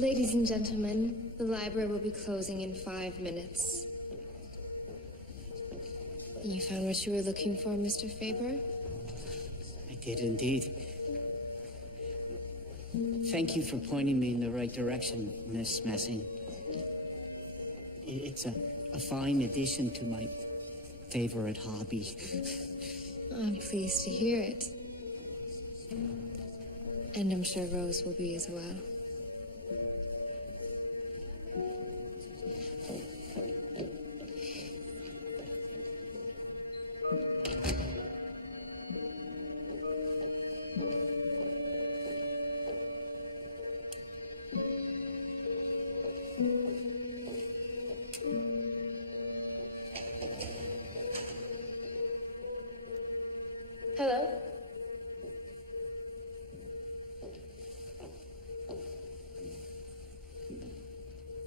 Ladies and gentlemen, the library will be closing in 5 minutes. You found what you were looking for, Mr. Faber? I did indeed. Thank you for pointing me in the right direction, Miss Messing. It's a fine addition to my favorite hobby. I'm pleased to hear it. And I'm sure Rose will be as well. Hello?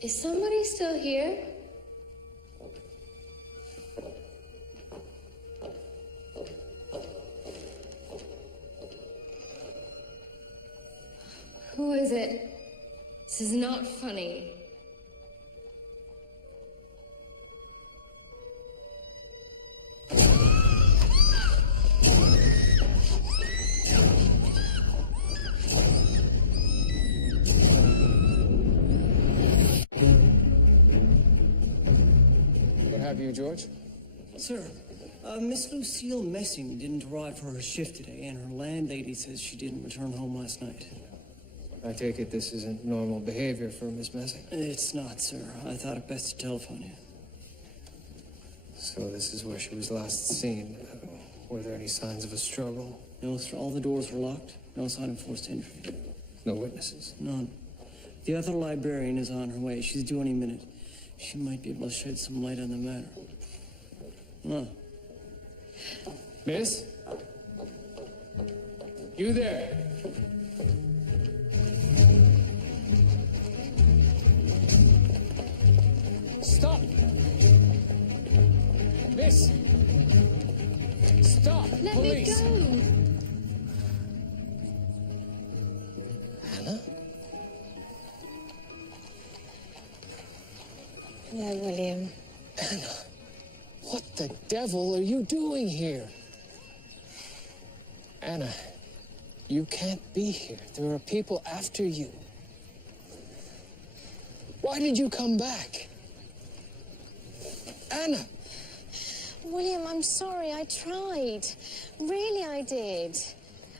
Is somebody still here? Who is it? This is not funny. Have you, George? Sir, Miss Lucille Messing didn't arrive for her shift today, and her landlady says she didn't return home last night. I take it this isn't normal behavior for Miss Messing? It's not, sir. I thought it best to telephone you. So this is where she was last seen. Were there any signs of a struggle? No, sir. All the doors were locked. No sign of forced entry. No witnesses? None. The other librarian is on her way. She's due any minute. She might be able to shed some light on the matter. Huh. Miss? You there? Stop! Miss! Stop! Let Police! me go! Anna? Hello, William. Anna, what the devil are you doing here? Anna, you can't be here. There are people after you. Why did you come back? Anna! William, I'm sorry. I tried. Really, I did.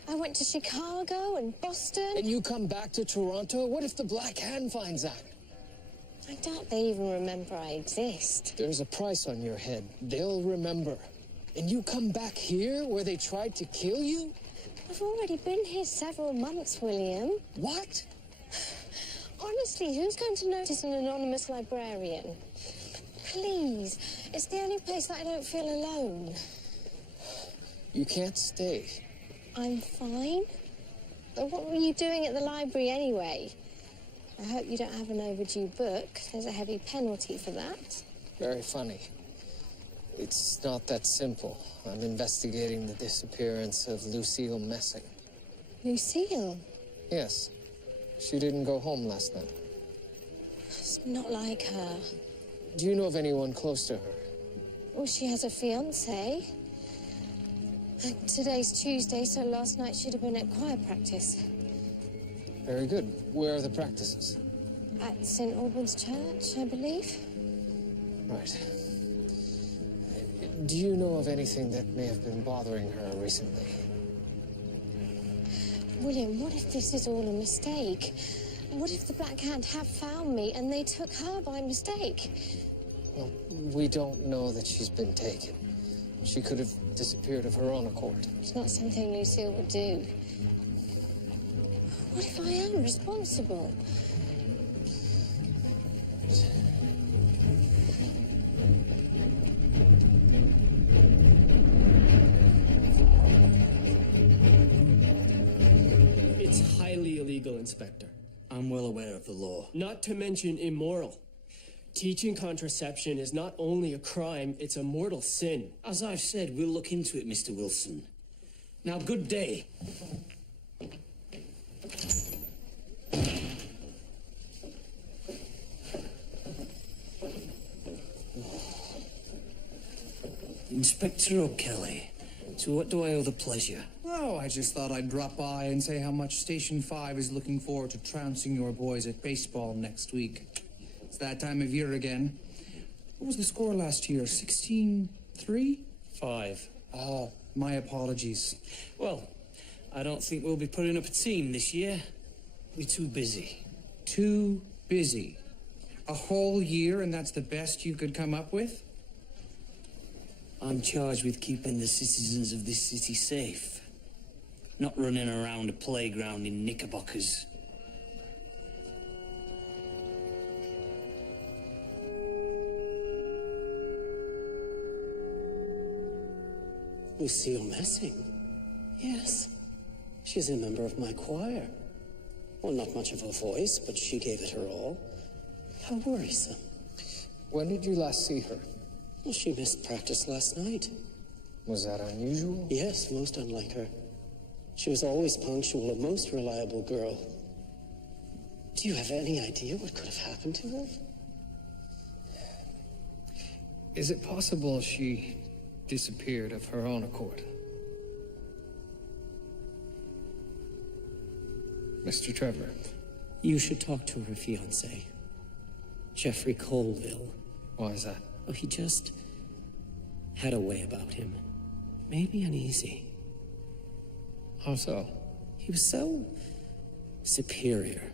I went to Chicago and Boston. And you come back to Toronto? What if the Black Hand finds out? I doubt they even remember I exist. There's a price on your head. They'll remember. And you come back here where they tried to kill you? I've already been here several months, William. What? Honestly, who's going to notice an anonymous librarian? Please, it's the only place that I don't feel alone. You can't stay. I'm fine. But what were you doing at the library anyway? I hope you don't have an overdue book. There's a heavy penalty for that. Very funny. It's not that simple. I'm investigating the disappearance of Lucille Messing. Lucille? Yes. She didn't go home last night. It's not like her. Do you know of anyone close to her? Well, she has a fiancé. Today's Tuesday, so last night she'd have been at choir practice. Very good. Where are the practices? At St. Albans Church, I believe. Right. Do you know of anything that may have been bothering her recently? William, what if this is all a mistake? What if the Black Hand have found me and they took her by mistake? Well, we don't know that she's been taken. She could have disappeared of her own accord. It's not something Lucille would do. What if I am responsible? It's highly illegal, Inspector. I'm well aware of the law. Not to mention immoral. Teaching contraception is not only a crime, it's a mortal sin. As I've said, we'll look into it, Mr. Wilson. Now, good day. Inspector O'Kelly. So what do I owe the pleasure? Oh, I just thought I'd drop by and say how much Station 5 is looking forward to trouncing your boys at baseball next week. It's that time of year again. What was the score last year? 16-3? 5. Oh, my apologies. Well, I don't think we'll be putting up a team this year. We're too busy. Too busy. A whole year, and that's the best you could come up with? I'm charged with keeping the citizens of this city safe. Not running around a playground in knickerbockers. Lucille Messing? Yes. She's a member of my choir. Well, not much of a voice, but she gave it her all. How worrisome. When did you last see her? Well, she missed practice last night. Was that unusual? Yes, most unlike her. She was always punctual, a most reliable girl. Do you have any idea what could have happened to her? Is it possible she disappeared of her own accord? Mr. Trevor. You should talk to her fiancé, Jeffrey Colville. Why is that? Oh, he just had a way about him. Maybe uneasy. How so? He was so superior.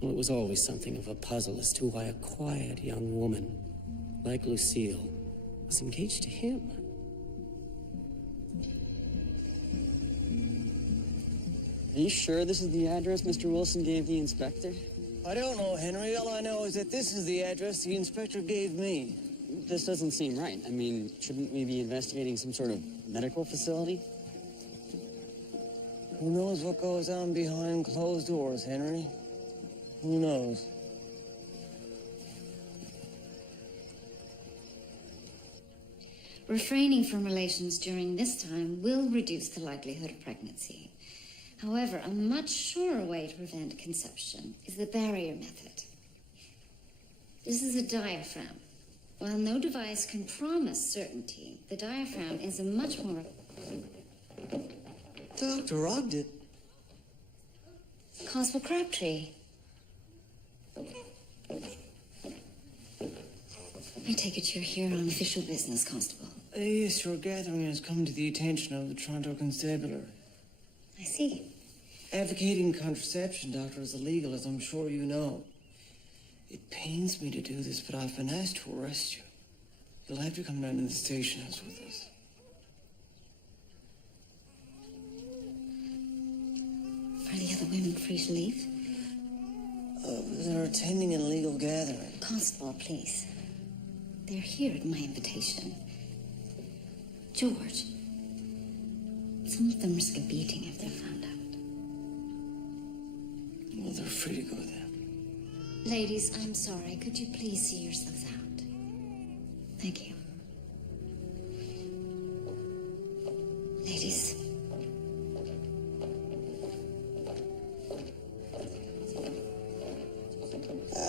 Well, it was always something of a puzzle as to why a quiet young woman like Lucille was engaged to him. Are you sure this is the address Mr. Wilson gave the inspector? I don't know, Henry. All I know is that this is the address the inspector gave me. This doesn't seem right. I mean, shouldn't we be investigating some sort of medical facility? Who knows what goes on behind closed doors, Henry? Who knows? Refraining from relations during this time will reduce the likelihood of pregnancy. However, a much surer way to prevent conception is the barrier method. This is a diaphragm. While no device can promise certainty, the diaphragm is a much more... Doctor robbed it. Constable Crabtree. I take it you're here on official business, Constable. Yes, your gathering has come to the attention of the Toronto Constabulary. I see. Advocating contraception, Doctor, is illegal, as I'm sure you know. It pains me to do this, but I've been asked to arrest you. You'll have to come down to the station house with us. Are the other women free to leave? They're attending an illegal gathering. Constable, please. They're here at my invitation. George, some of them risk a beating if they're found out. Well, they're free to go then. Ladies, I'm sorry. Could you please see yourselves out? Thank you. Ladies.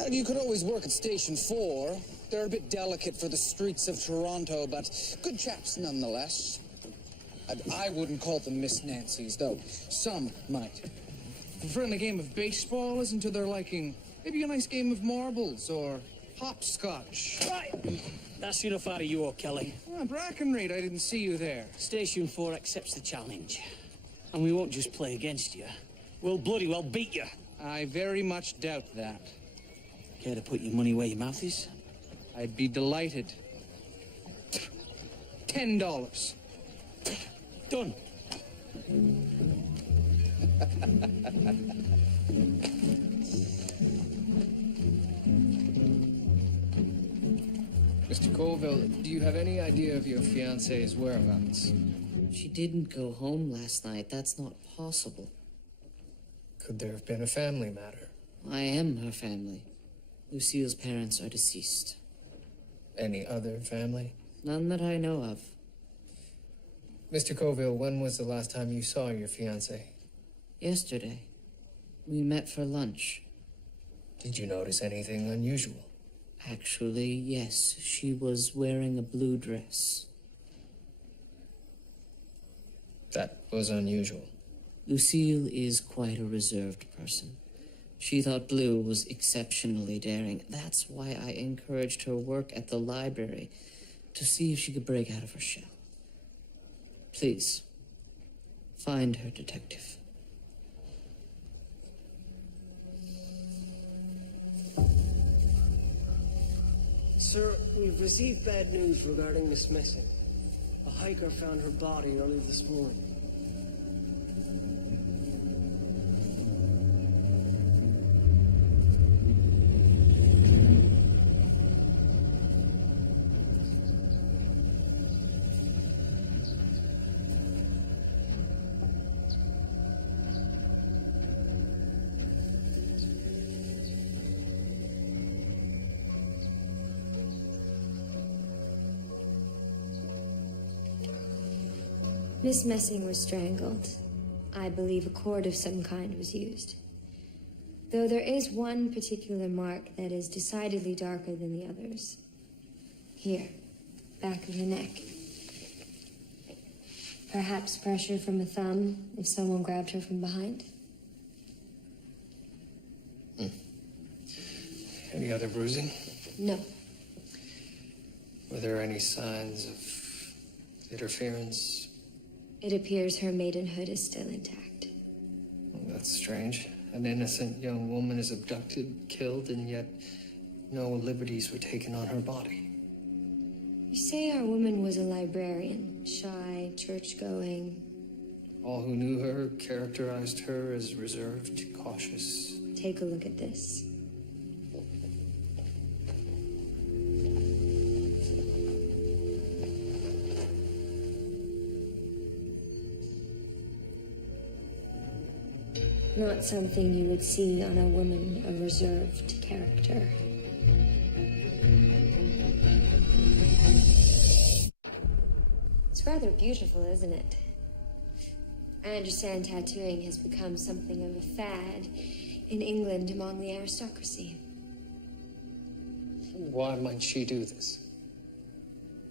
You could always work at Station 4. They're a bit delicate for the streets of Toronto, but good chaps nonetheless. I wouldn't call them Miss Nancy's, though. Some might. Preferring a game of baseball isn't to their liking. Maybe a nice game of marbles or hopscotch. Right! That's enough out of you, O'Kelly. Brackenreid, I didn't see you there. Station 4 accepts the challenge. And we won't just play against you. We'll bloody well beat you. I very much doubt that. Care to put your money where your mouth is? I'd be delighted. $10. Done. Mr. Colville, do you have any idea of your fiancée's whereabouts? She didn't go home last night. That's not possible. Could there have been a family matter? I am her family. Lucille's parents are deceased. Any other family? None that I know of. Mr. Colville, when was the last time you saw your fiancée? Yesterday. We met for lunch. Did you notice anything unusual? Actually, yes. She was wearing a blue dress. That was unusual. Lucille is quite a reserved person. She thought Blue was exceptionally daring. That's why I encouraged her work at the library, to see if she could break out of her shell. Please, find her, Detective. Sir, we've received bad news regarding Miss Messing. A hiker found her body early this morning. Miss Messing was strangled. I believe a cord of some kind was used. Though there is one particular mark that is decidedly darker than the others. Here, back of the neck. Perhaps pressure from a thumb if someone grabbed her from behind. Any other bruising? No. Were there any signs of interference? It appears her maidenhood is still intact. Well, that's strange. An innocent young woman is abducted, killed, and yet no liberties were taken on her body. You say our woman was a librarian, shy, church-going. All who knew her characterized her as reserved, cautious. Take a look at this. Not something you would see on a woman of reserved character. It's rather beautiful, isn't it? I understand tattooing has become something of a fad in England among the aristocracy. Why might she do this?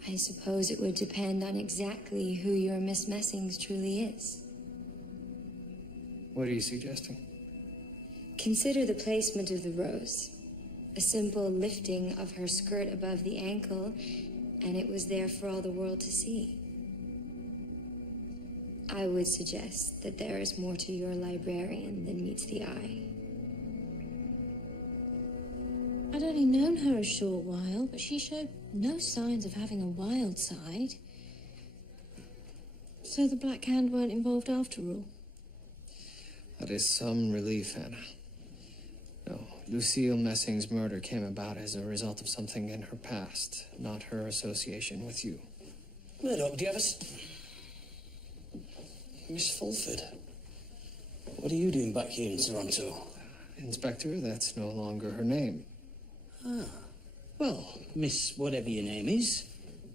I suppose it would depend on exactly who your Miss Messings truly is. What are you suggesting? Consider the placement of the rose. A simple lifting of her skirt above the ankle, and it was there for all the world to see. I would suggest that there is more to your librarian than meets the eye. I'd only known her a short while, but she showed no signs of having a wild side. So the Black Hand weren't involved after all? That is some relief, Anna. No, Lucille Messing's murder came about as a result of something in her past, not her association with you. Murdoch, do you have Miss Fulford, what are you doing back here in Toronto? Inspector, that's no longer her name. Ah. Well, Miss whatever your name is,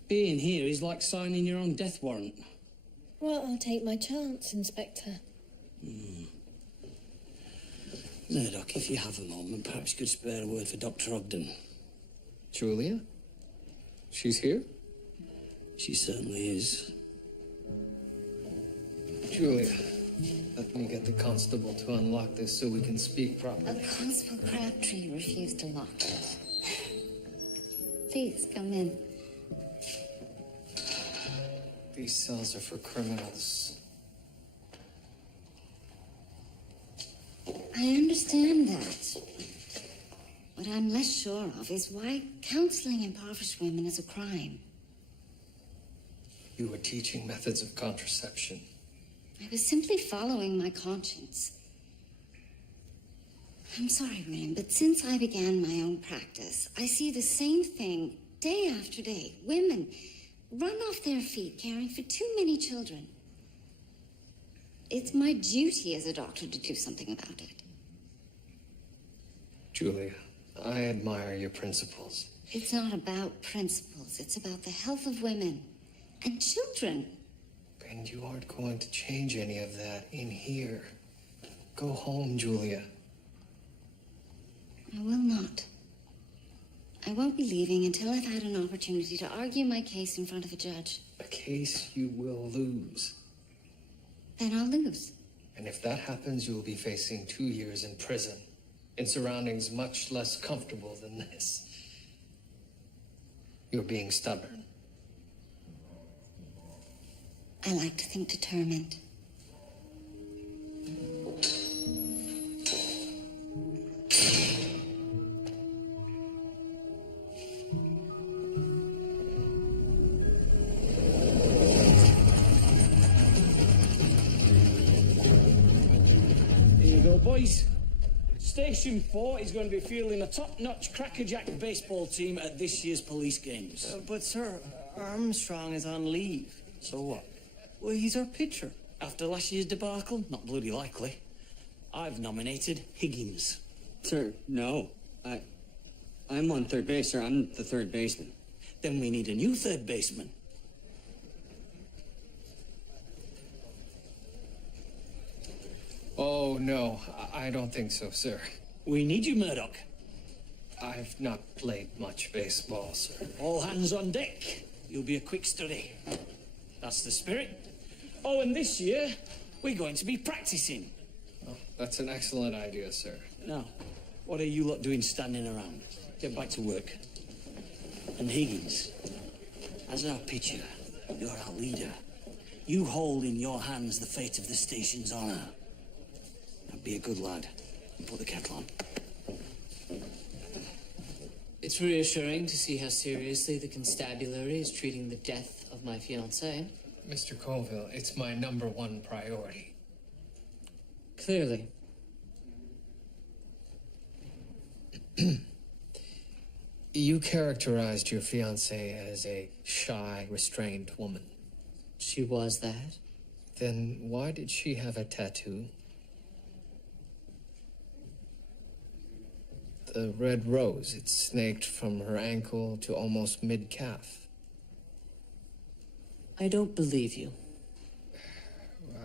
being here is like signing your own death warrant. Well, I'll take my chance, Inspector. Murdoch, if you have a moment, perhaps you could spare a word for Dr. Ogden. Julia? She's here? She certainly is. Julia, let me get the constable to unlock this so we can speak properly. Constable Crabtree refused to lock it. Please, come in. These cells are for criminals. I understand that. What I'm less sure of is why counseling impoverished women is a crime. You were teaching methods of contraception. I was simply following my conscience. I'm sorry, William, but since I began my own practice, I see the same thing day after day. Women run off their feet caring for too many children. It's my duty as a doctor to do something about it. Julia, I admire your principles. It's not about principles. It's about the health of women and children. And you aren't going to change any of that in here. Go home, Julia. I will not. I won't be leaving until I've had an opportunity to argue my case in front of a judge. A case you will lose. Then I'll lose. And if that happens, you will be facing 2 years in prison, in surroundings much less comfortable than this. You're being stubborn. I like to think determined. Here you go, boys. Station 4 is going to be fielding a top-notch crackerjack baseball team at this year's police games. But, sir, Armstrong is on leave. So what? Well, he's our pitcher. After last year's debacle? Not bloody likely. I've nominated Higgins. Sir, no. I'm on third base, sir. I'm the third baseman. Then we need a new third baseman. Oh, no, I don't think so, sir. We need you, Murdoch. I've not played much baseball, sir. All hands on deck. You'll be a quick study. That's the spirit. Oh, and this year, we're going to be practicing. Oh, that's an excellent idea, sir. Now, what are you lot doing standing around? Get back to work. And Higgins, as our pitcher, you're our leader. You hold in your hands the fate of the station's honor. Now be a good lad and put the kettle on. It's reassuring to see how seriously the constabulary is treating the death of my fiancée. Mr. Colville, it's my #1 priority. Clearly. You characterized your fiancée as a shy, restrained woman. She was that. Then why did she have a tattoo? The red rose, it snaked from her ankle to almost mid-calf. I don't believe you.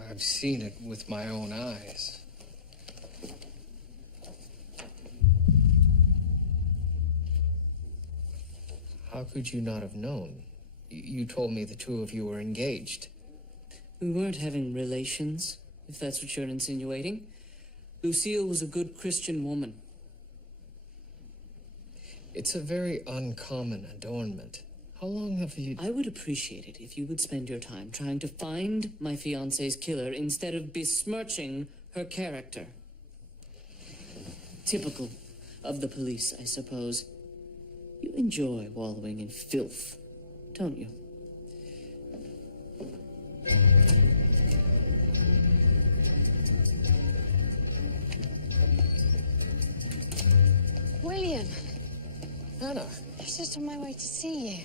I've seen it with my own eyes. How could you not have known? You told me the two of you were engaged. We weren't having relations, if that's what you're insinuating. Lucille was a good Christian woman. It's a very uncommon adornment. How long have you... I would appreciate it if you would spend your time trying to find my fiancé's killer instead of besmirching her character. Typical of the police, I suppose. You enjoy wallowing in filth, don't you? William. Anna. I was just on my way to see you.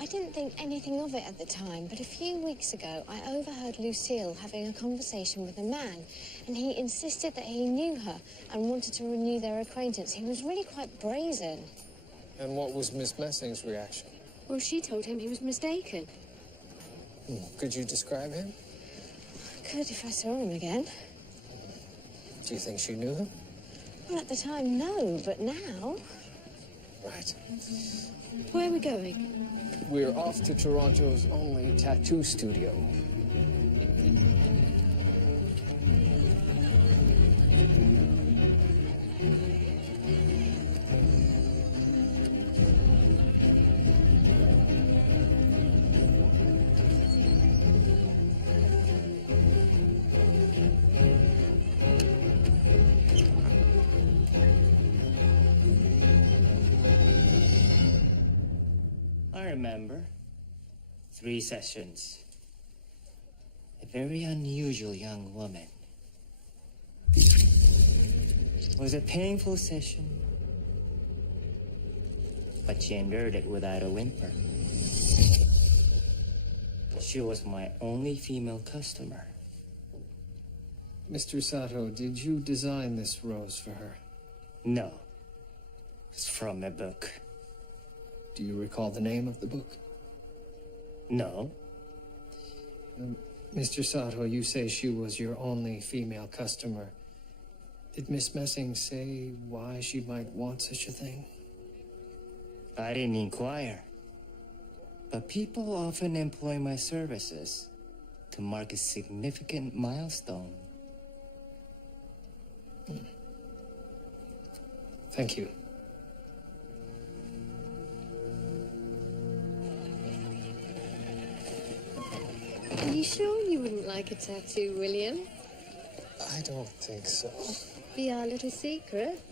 I didn't think anything of it at the time, but a few weeks ago, I overheard Lucille having a conversation with a man, and he insisted that he knew her and wanted to renew their acquaintance. He was really quite brazen. And what was Miss Messing's reaction? Well, she told him he was mistaken. Could you describe him? I could if I saw him again. Do you think she knew him? Well, at the time, no, but now... Right. Where are we going? We're off to Toronto's only tattoo studio. I remember 3 sessions. A very unusual young woman. It was a painful session, but she endured it without a whimper. She was my only female customer. Mr. Sato, did you design this rose for her? No. It's from a book. Do you recall the name of the book? No. Mr. Sato, you say she was your only female customer. Did Miss Messing say why she might want such a thing? I didn't inquire. But people often employ my services to mark a significant milestone. Thank you. Are you sure you wouldn't like a tattoo, William? I don't think so. Be our little secret.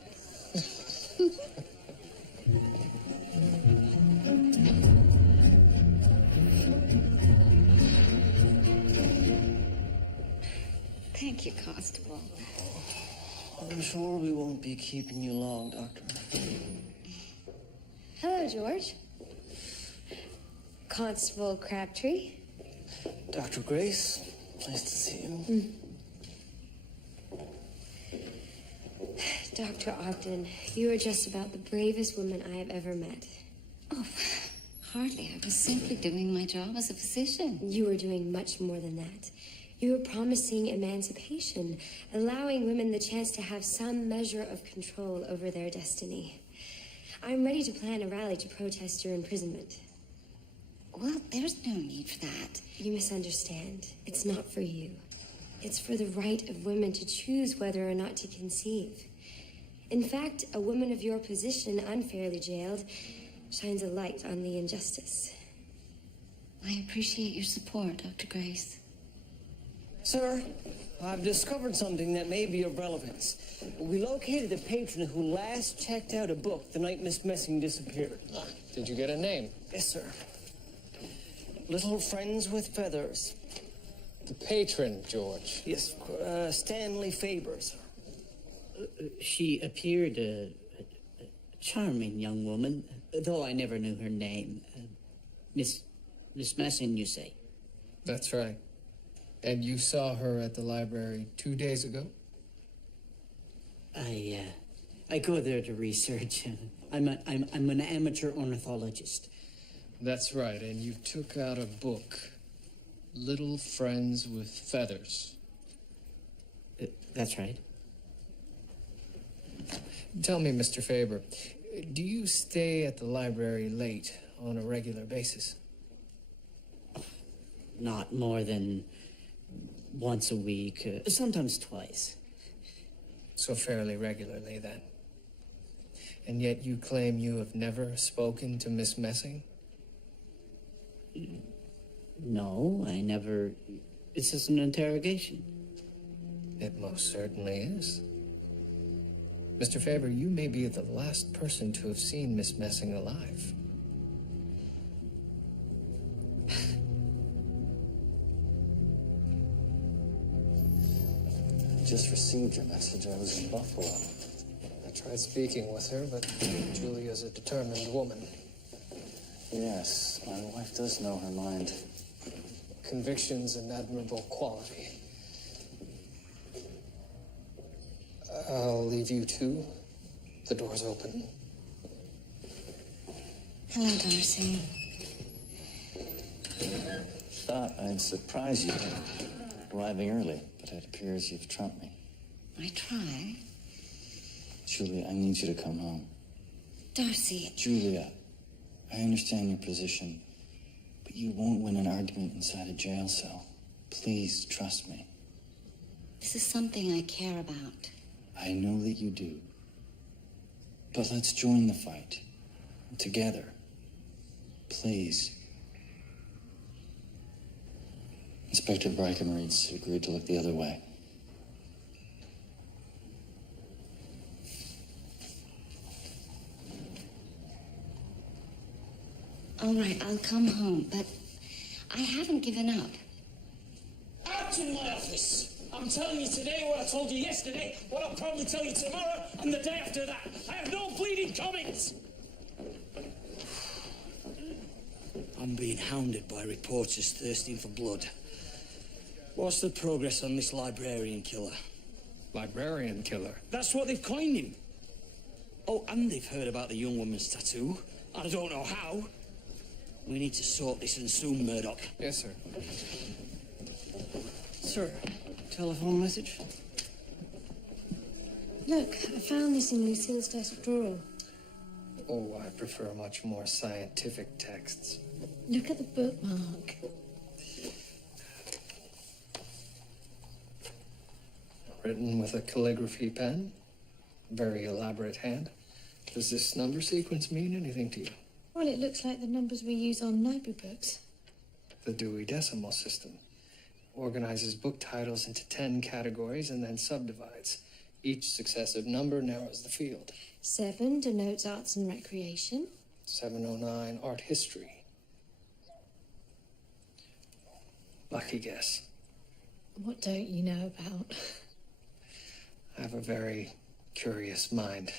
Thank you, Constable. I'm sure we won't be keeping you long, Doctor. Hello, George. Constable Crabtree. Dr. Grace, nice to see you. Dr. Ogden, you are just about the bravest woman I have ever met. Oh, hardly. I was simply doing my job as a physician. You are doing much more than that. You are promising emancipation, allowing women the chance to have some measure of control over their destiny. I'm ready to plan a rally to protest your imprisonment. Well, there's no need for that. You misunderstand. It's not for you. It's for the right of women to choose whether or not to conceive. In fact, a woman of your position, unfairly jailed, shines a light on the injustice. I appreciate your support, Dr. Grace. Sir, I've discovered something that may be of relevance. We located the patron who last checked out a book the night Miss Messing disappeared. Did you get a name? Yes, sir. Little Friends with Feathers. The patron, George. Yes, Stanley Faber, sir. She appeared a charming young woman, though I never knew her name. Miss Messing, you say? That's right. And you saw her at the library 2 days ago? I go there to research. I'm an amateur ornithologist. That's right, and you took out a book, Little Friends with Feathers. That's right. Tell me, Mr. Faber, do you stay at the library late on a regular basis? Not more than once a week, sometimes twice. So fairly regularly, then. And yet you claim you have never spoken to Miss Messing? No, I never... Is this an interrogation? It most certainly is. Mr. Faber, you may be the last person to have seen Miss Messing alive. I just received your message. I was in Buffalo. I tried speaking with her, but Julia's a determined woman. Yes, my wife does know her mind. Conviction's an admirable quality. I'll leave you two. The door's open. Hello, Darcy. Thought I'd surprise you, arriving early, but it appears you've trumped me. I try. Julia, I need you to come home. Darcy. Julia, I understand your position, but you won't win an argument inside a jail cell. Please trust me. This is something I care about. I know that you do. But let's join the fight. Together. Please. Inspector Breckenridge agreed to look the other way. All right, I'll come home, but I haven't given up. Out in my office! I'm telling you today what I told you yesterday, what I'll probably tell you tomorrow, and the day after that. I have no bleeding comments! I'm being hounded by reporters thirsting for blood. What's the progress on this librarian killer? Librarian killer? That's what they've coined him. Oh, and they've heard about the young woman's tattoo. I don't know how. We need to sort this and soon, Murdoch. Yes, sir. Sir, telephone message? Look, I found this in Lucille's desk drawer. Oh, I prefer much more scientific texts. Look at the bookmark. Written with a calligraphy pen. Very elaborate hand. Does this number sequence mean anything to you? Well, it looks like the numbers we use on library books. The Dewey Decimal System organizes book titles into 10 categories and then subdivides. Each successive number narrows the field. 7 denotes arts and recreation. 709, art history. Lucky guess. What don't you know about? I have a very curious mind.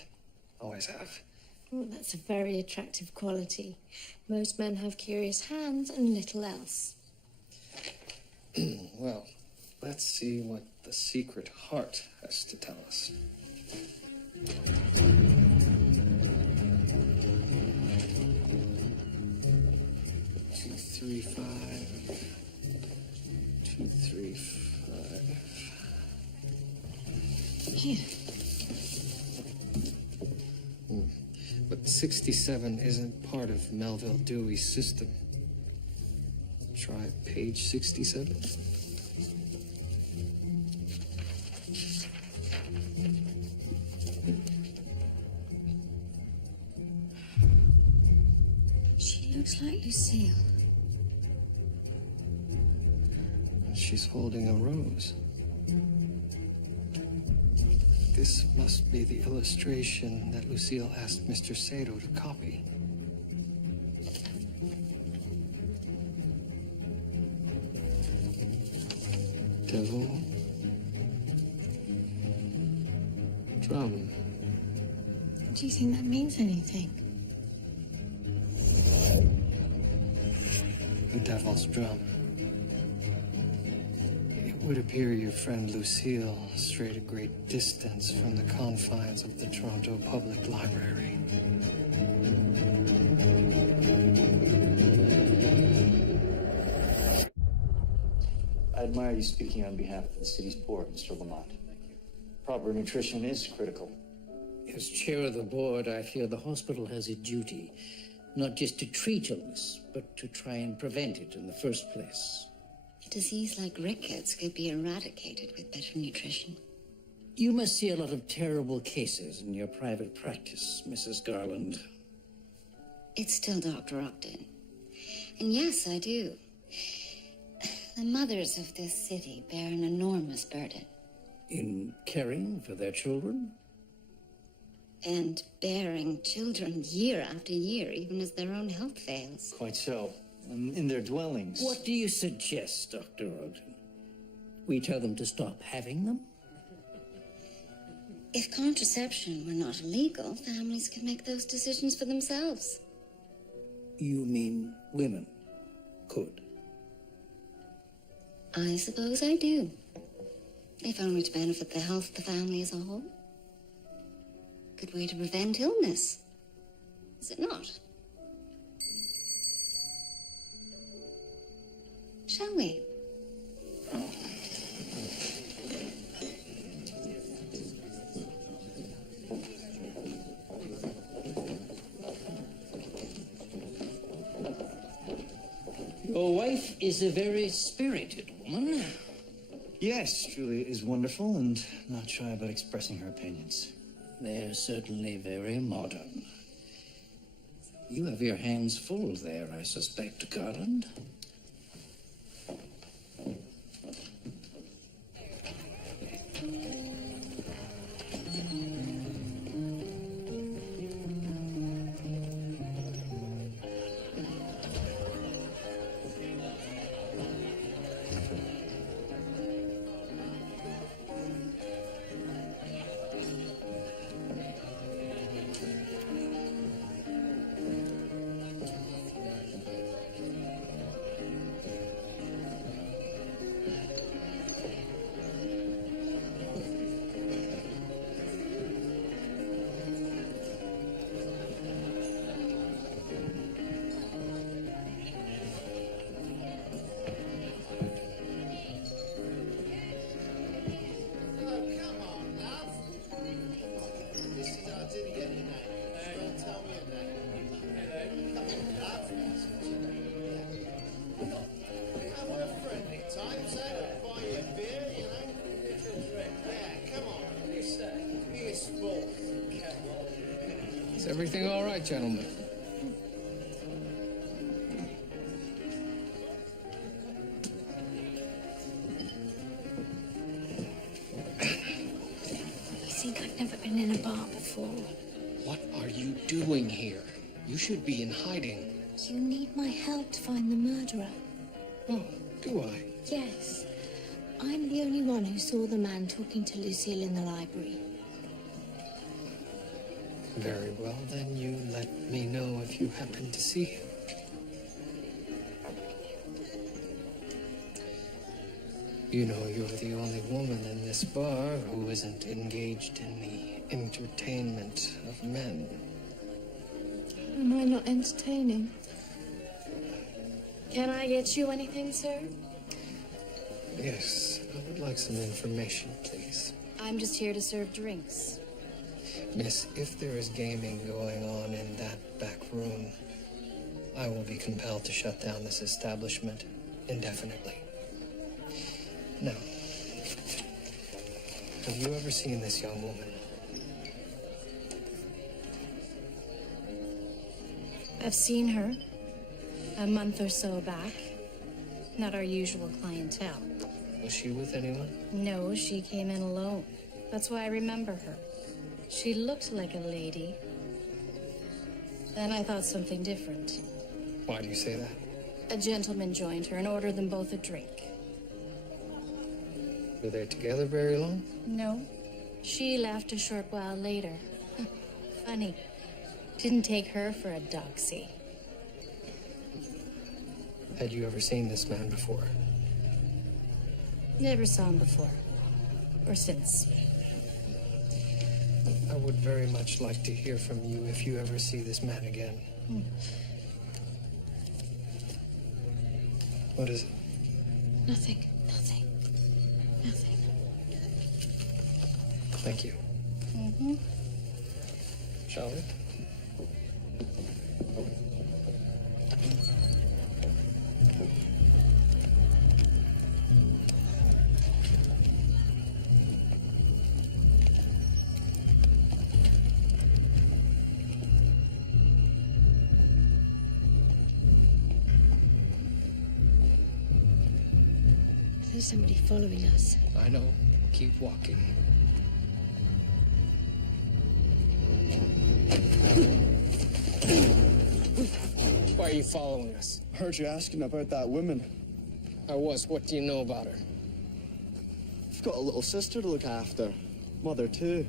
Always have. Well, that's a very attractive quality. Most men have curious hands and little else. Well, let's see what the secret heart has to tell us. 235. 235. Here. But 67 isn't part of Melville Dewey's system. Try page 67. She looks like Lucille. She's holding a rose. This must be the illustration that Lucille asked Mr. Sato to copy. Devil. Drum. Do you think that means anything? The devil's drum. It would appear your friend Lucille strayed a great distance from the confines of the Toronto Public Library. I admire you speaking on behalf of the city's poor, Mr. Lamont. Proper nutrition is critical. As chair of the board, I feel the hospital has a duty, not just to treat illness, but to try and prevent it in the first place. A disease like rickets could be eradicated with better nutrition. You must see a lot of terrible cases in your private practice, Mrs. Garland. It's still Dr. Ogden. And yes, I do. The mothers of this city bear an enormous burden. In caring for their children? And bearing children year after year, even as their own health fails. Quite so. In their dwellings. What do you suggest, Dr. Ogden? We tell them to stop having them? If contraception were not illegal, families could make those decisions for themselves. You mean women could? I suppose I do. If only to benefit the health of the family as a whole. Good way to prevent illness, is it not? Shall we? Your wife is a very spirited woman. Yes, Julia is wonderful and not shy about expressing her opinions. They're certainly very modern. You have your hands full there, I suspect, Garland. Everything all right, gentlemen? You think I've never been in a bar before? What are you doing here? You should be in hiding. You need my help to find the murderer. Oh, do I? Yes. I'm the only one who saw the man talking to Lucille in the library. Very well, then you let me know if you happen to see him. You know you're the only woman in this bar who isn't engaged in the entertainment of men. Am I not entertaining? Can I get you anything, sir? Yes, I would like some information, please. I'm just here to serve drinks. Miss, if there is gaming going on in that back room, I will be compelled to shut down this establishment indefinitely. Now, have you ever seen this young woman? I've seen her a month or so back. Not our usual clientele. Was she with anyone? No, she came in alone. That's why I remember her. She looked like a lady. Then I thought something different. Why do you say that? A gentleman joined her and ordered them both a drink. Were they together very long? No. She left a short while later. Funny. Didn't take her for a doxy. Had you ever seen this man before? Never saw him before. Or since. I would very much like to hear from you if you ever see this man again. What is it? Nothing. Nothing. Nothing. Thank you. Mm-hmm. Shall we? There's somebody following us. I know. Keep walking. Why are you following us? Heard you asking about that woman. I was. What do you know about her? I've got a little sister to look after. Mother, too.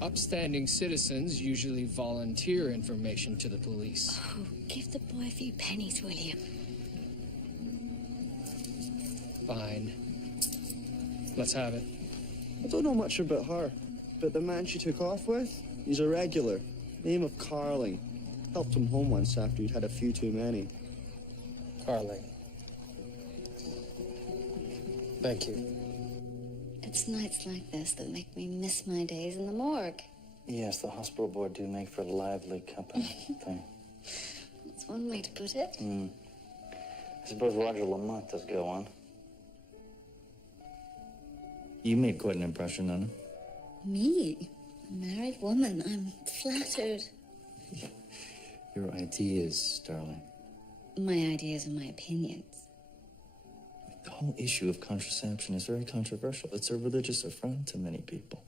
Upstanding citizens usually volunteer information to the police. Oh, give the boy a few pennies, William. Fine. Let's have it. I don't know much about her, but the man she took off with, he's a regular. Name of Carling. Helped him home once after he'd had a few too many. Carling. Thank you. It's nights like this that make me miss my days in the morgue. Yes, the hospital board do make for a lively company thing. That's one way to put it. I suppose Roger Lamont does go on. You made quite an impression on him. Me? A married woman. I'm flattered. Your ideas, darling. My ideas are my opinions. The whole issue of contraception is very controversial. It's a religious affront to many people.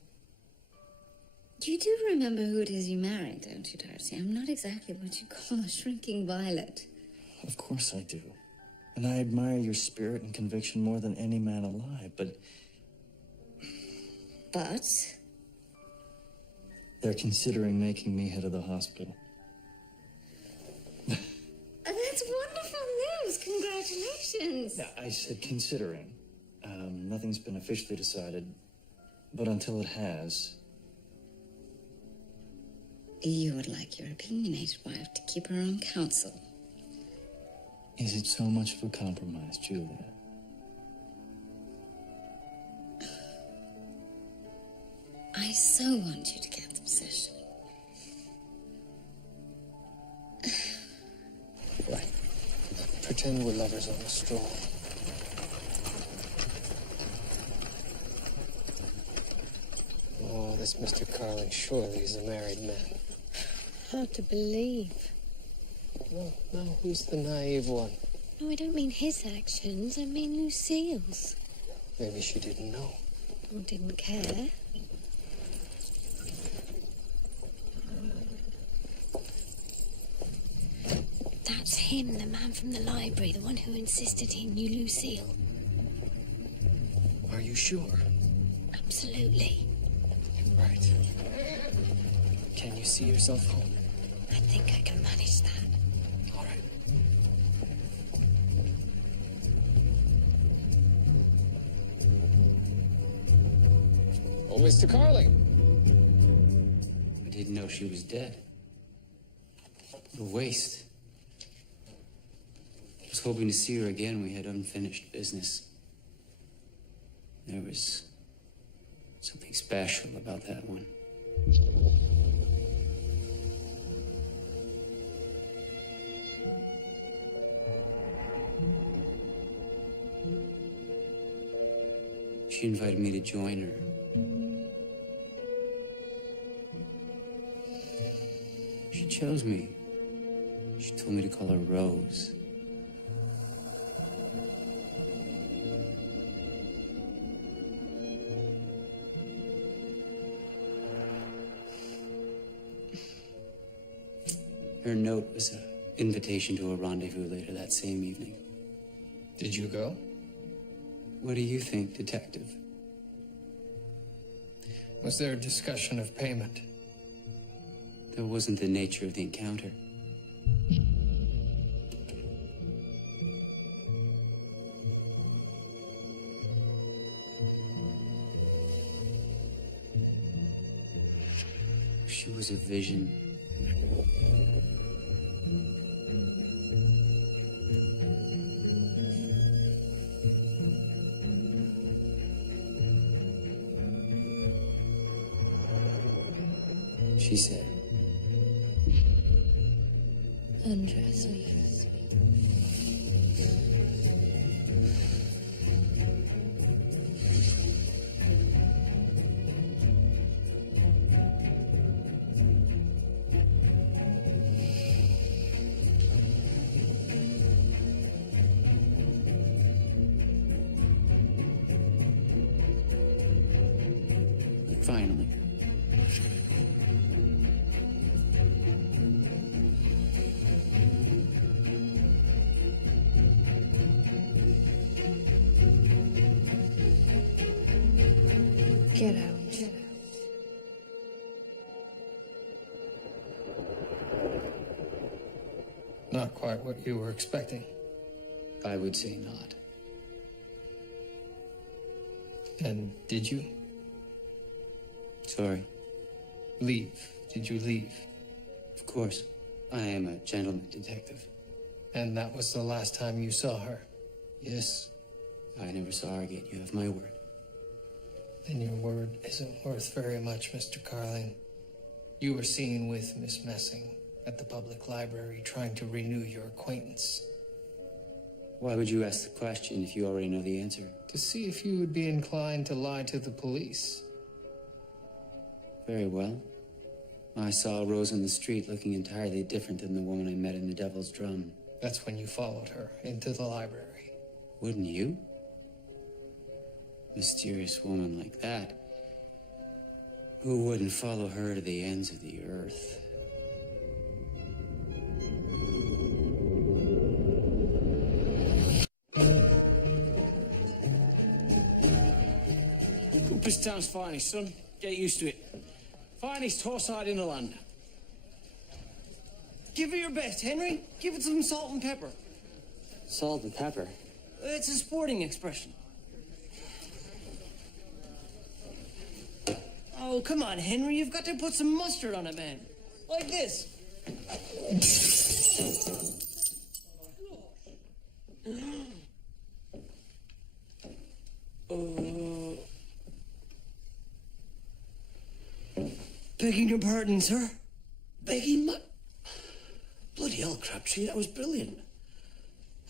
You do remember who it is you married, don't you, Darcy? I'm not exactly what you call a shrinking violet. Of course I do. And I admire your spirit and conviction more than any man alive, but... But? They're considering making me head of the hospital. That's wonderful news. Congratulations. Yeah, I said considering. Nothing's been officially decided, but until it has... You would like your opinionated wife to keep her own counsel. Is it so much of a compromise, Julia? I so want you to get the position. Right. Pretend we're lovers on a stroll. Oh, this Mr. Carling surely is a married man. hard to believe. Well, now who's the naive one? No, I don't mean his actions. I mean Lucille's. Maybe she didn't know. Or didn't care. That's him, the man from the library, the one who insisted he knew Lucille. Are you sure? Absolutely. Right. Can you see yourself home? I think I can manage that. All right. Oh, Mr. Carling. I didn't know she was dead. What a waste. I was hoping to see her again. We had unfinished business. There was something special about that one. She invited me to join her. She chose me. She told me to call her Rose. Her note was an invitation to a rendezvous later that same evening. Did you go? What do you think, Detective? Was there a discussion of payment? That wasn't the nature of the encounter. She was a vision. She said, undress me. finally. Get out. Not quite what you were expecting. I would say not. And did you? Sorry. Leave. Did you leave? Of course. I am a gentleman detective. And that was the last time you saw her? Yes. I never saw her again. You have my word. Then your word isn't worth very much, Mr. Carling. You were seen with Miss Messing at the public library trying to renew your acquaintance. Why would you ask the question if you already know the answer? To see if you would be inclined to lie to the police. Very well. I saw Rose on the street looking entirely different than the woman I met in the Devil's Drum. That's when you followed her into the library. Wouldn't you? Mysterious woman like that. Who wouldn't follow her to the ends of the earth? Cooperstown's finest, son. Get used to it. Finest horse-hide in the land. Give it your best, Henry. Give it some salt and pepper. Salt and pepper? It's a sporting expression. Oh, come on, Henry. You've got to put some mustard on it, man. Like this. Begging your pardon, sir. Begging my... Bloody hell, Crabtree, that was brilliant.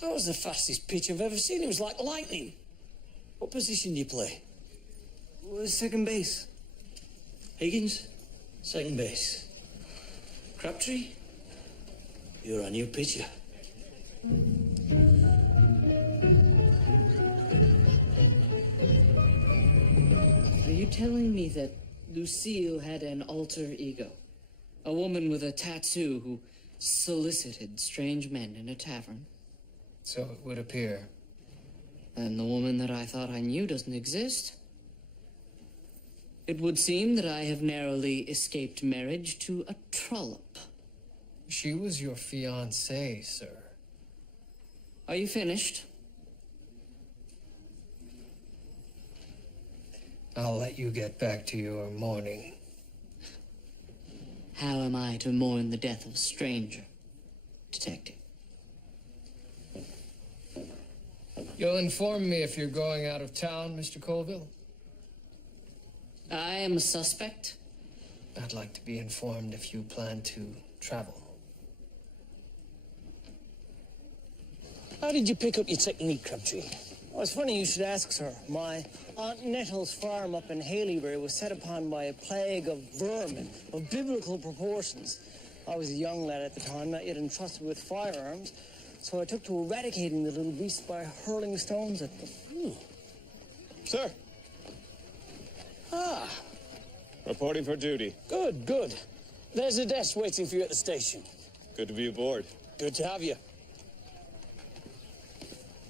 That was the fastest pitch I've ever seen. It was like lightning. What position do you play? Second base. Higgins? Second base. Crabtree, you're a new picture. Are you telling me that Lucille had an alter ego? A woman with a tattoo who solicited strange men in a tavern? So it would appear. And the woman that I thought I knew doesn't exist? It would seem that I have narrowly escaped marriage to a trollop. She was your fiancée, sir. Are you finished? I'll let you get back to your mourning. How am I to mourn the death of a stranger, Detective? You'll inform me if you're going out of town, Mr. Colville? I am a suspect. I'd like to be informed if you plan to travel. How did you pick up your technique, Crabtree? Well, it's funny you should ask, sir. My Aunt Nettle's farm up in Haleybury was set upon by a plague of vermin of biblical proportions. I was a young lad at the time, not yet entrusted with firearms, so I took to eradicating the little beasts by hurling stones at them. Sir. Ah, Reporting for duty. good, good. There's a desk waiting for you at the station. Good to be aboard. Good to have you.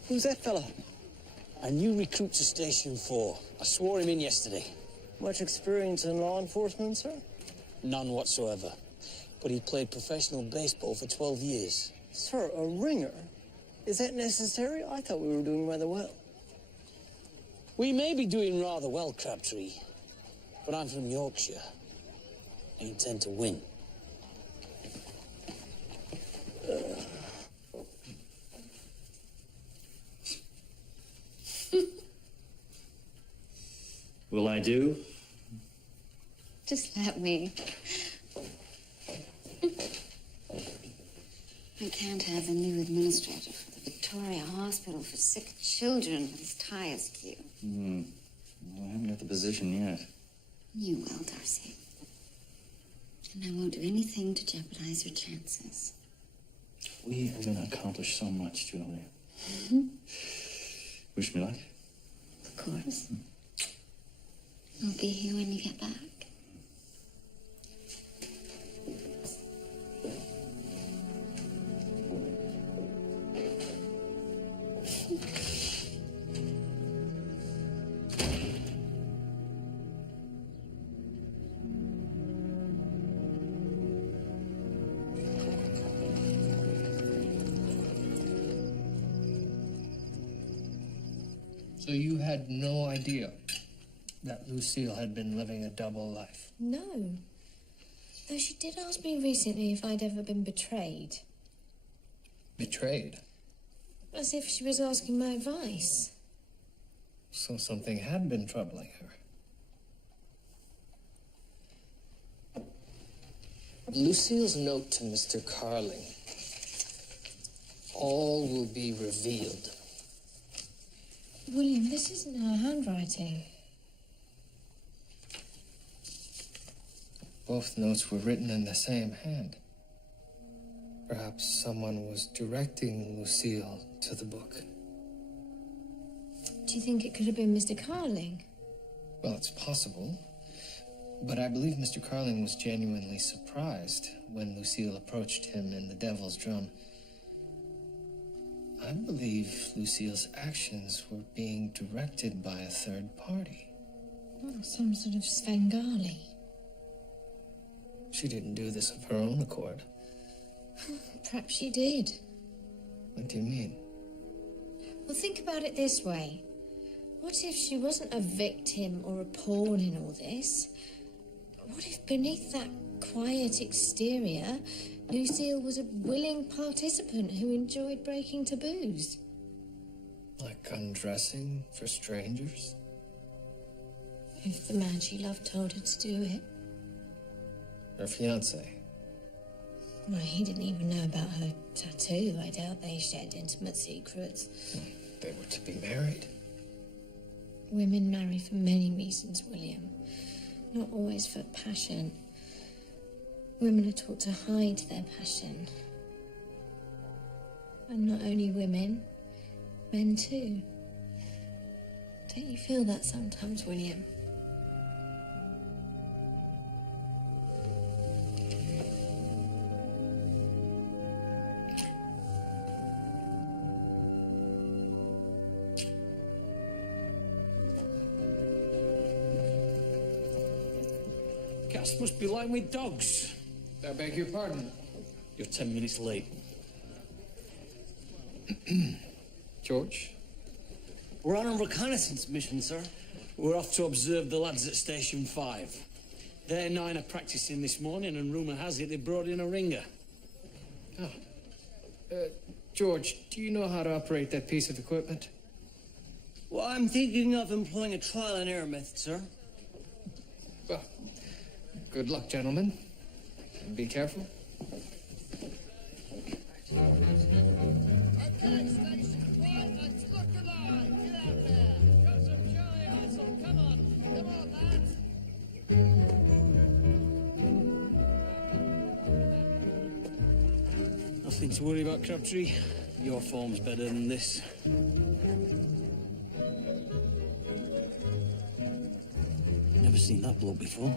Who's that fella? A new recruit to Station 4. I swore him in yesterday. Much experience in law enforcement, sir? None whatsoever. But he played professional baseball for 12 years. Sir, a ringer? Is that necessary? I thought we were doing rather well. We may be doing rather well, Crabtree, but I'm from Yorkshire. I intend to win. Will I do? Just let me. I can't have a new administrator for the Victoria Hospital for Sick Children with his tie askew. Well, I haven't got the position yet. You will, Darcy. And I won't do anything to jeopardize your chances. We are going to accomplish so much, Julia. Wish me luck. Of course. I'll be here when you get back. So you had no idea that Lucille had been living a double life? No. Though she did ask me recently if I'd ever been betrayed. Betrayed? As if she was asking my advice. So something had been troubling her. Lucille's note to Mr. Carling. All will be revealed. William, this isn't her handwriting. Both notes were written in the same hand. Perhaps someone was directing Lucille to the book. Do you think it could have been Mr. Carling? Well, it's possible. But I believe Mr. Carling was genuinely surprised when Lucille approached him in the Devil's Drum. I believe Lucille's actions were being directed by a third party. Oh, some sort of Svengali. She didn't do this of her own accord. Perhaps she did. What do you mean? Well, think about it this way. What if she wasn't a victim or a pawn in all this? What if beneath that quiet exterior, Lucille was a willing participant who enjoyed breaking taboos? Like undressing for strangers? If the man she loved told her to do it. Her fiancé? Well, he didn't even know about her tattoo. I doubt they shared intimate secrets. They were to be married. Women marry for many reasons, William. Not always for passion. Women are taught to hide their passion. And not only women, men too. Don't you feel that sometimes, William? Cats must be lying with dogs. I beg your pardon. You're 10 minutes late. George? We're on a reconnaissance mission, sir. We're off to observe the lads at Station 5. Their 9 are practicing this morning, and rumour has it they brought in a ringer. Oh. George, do you know how to operate that piece of equipment? Well, I'm thinking of employing a trial and error method, sir. Well, good luck, gentlemen. Be careful. Okay, station 5, let's look alive. Get out there. Got some Charlie Hustle. Come on, lads. Nothing to worry about, Crabtree. Your form's better than this. Never seen that bloke before.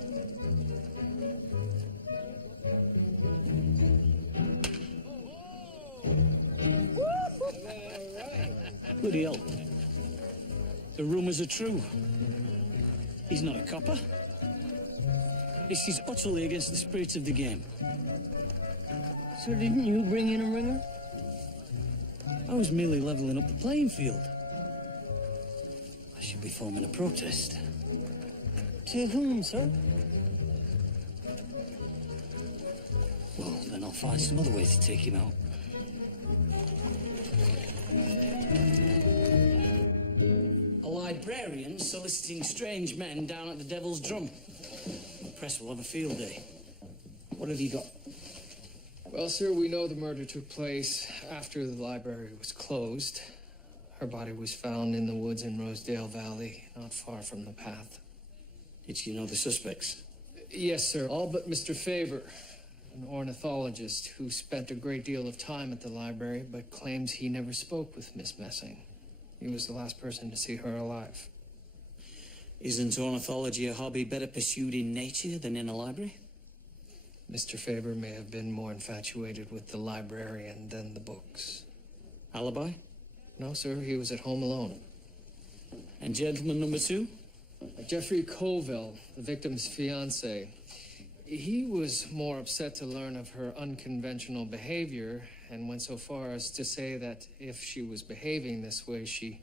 Bloody hell. The rumours are true. He's not a copper. This is utterly against the spirit of the game. Sir, didn't you bring in a ringer? I was merely levelling up the playing field. I should be forming a protest. To whom, sir? Well, then I'll find some other way to take him out. A librarian soliciting strange men down at the Devil's Drum. The press will have a field day. What have you got? Well, sir, we know the murder took place after the library was closed. Her body was found in the woods in Rosedale Valley, not far from the path. Did you know the suspects? Yes, sir. All but Mr. Faber, an ornithologist who spent a great deal of time at the library, but claims he never spoke with Miss Messing. He was the last person to see her alive. Isn't ornithology a hobby better pursued in nature than in a library? Mr. Faber may have been more infatuated with the librarian than the books. Alibi? No, sir. He was at home alone. And gentleman number 2? Jeffrey Colville, the victim's fiancé. He was more upset to learn of her unconventional behavior and went so far as to say that if she was behaving this way, she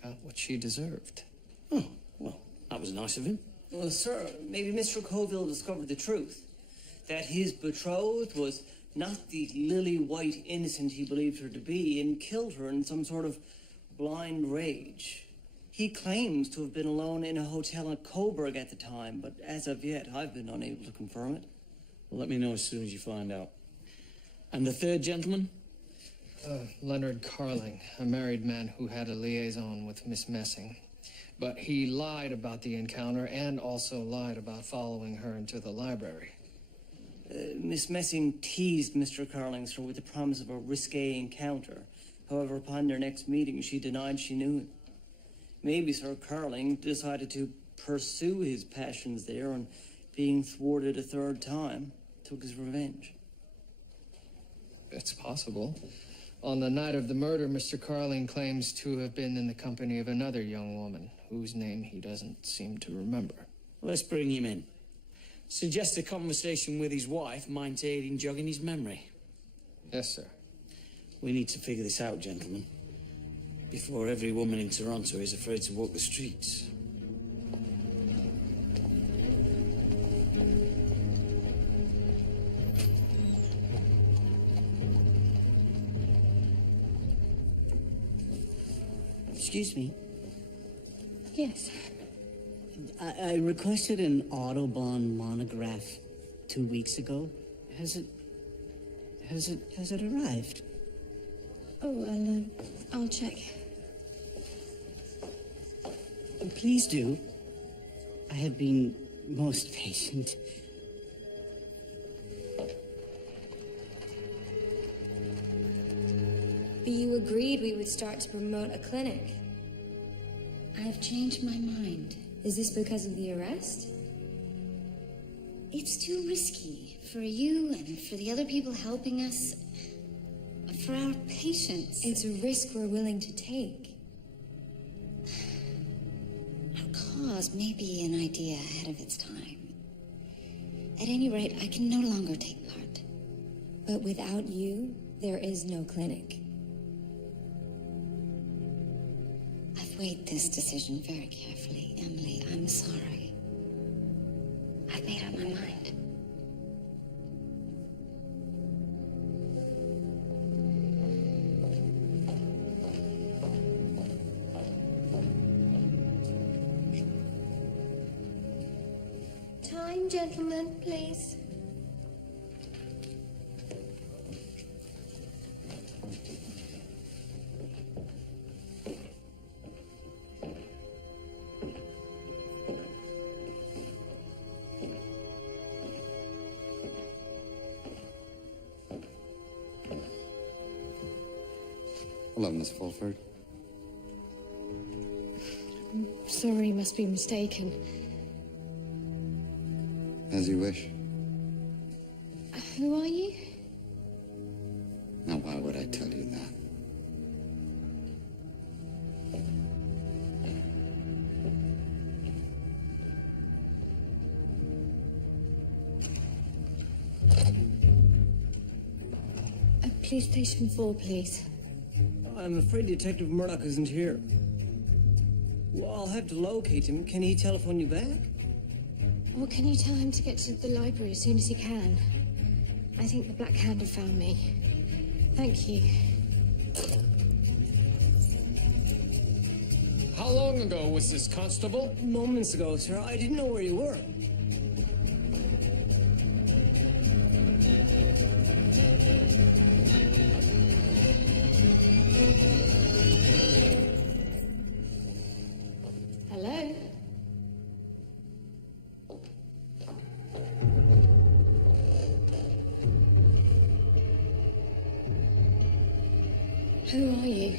got what she deserved. Oh, well, that was nice of him. Well, sir, maybe Mr. Colville discovered the truth. That his betrothed was not the lily-white innocent he believed her to be and killed her in some sort of blind rage. He claims to have been alone in a hotel in Coburg at the time, but as of yet, I've been unable to confirm it. Well, let me know as soon as you find out. And the third gentleman? Leonard Carling, a married man who had a liaison with Miss Messing. But he lied about the encounter and also lied about following her into the library. Miss Messing teased Mr. Carling, sir, with the promise of a risque encounter. However, upon their next meeting, she denied she knew him. Maybe Sir Carling decided to pursue his passions there, and being thwarted a third time, took his revenge. It's possible. On the night of the murder, Mr. Carling claims to have been in the company of another young woman, whose name he doesn't seem to remember. Let's bring him in. Suggest a conversation with his wife might aid in jogging his memory. Yes, sir. We need to figure this out, gentlemen, before every woman in Toronto is afraid to walk the streets. Excuse me. Yes. I requested an Autobahn monograph 2 weeks ago. Has it arrived? Oh, I'll check. Please do. I have been most patient. But you agreed we would start to promote a clinic. I have changed my mind. Is this because of the arrest? It's too risky for you and for the other people helping us, for our patients. It's a risk we're willing to take. Our cause may be an idea ahead of its time. At any rate, I can no longer take part. But without you, there is no clinic. I've weighed this decision very carefully, Emily. I'm sorry. I've made up my mind. Time, gentlemen, please. Hello, Miss Fulford. I'm sorry, must be mistaken. As you wish. Who are you? Now, why would I tell you that? Police Station 4, please. I'm afraid Detective Murdoch isn't here. Well, I'll have to locate him. Can he telephone you back? Well, can you tell him to get to the library as soon as he can? I think the Black Hand have found me. Thank you. How long ago was this, Constable? Moments ago, sir. I didn't know where you were. Hello? Who are you?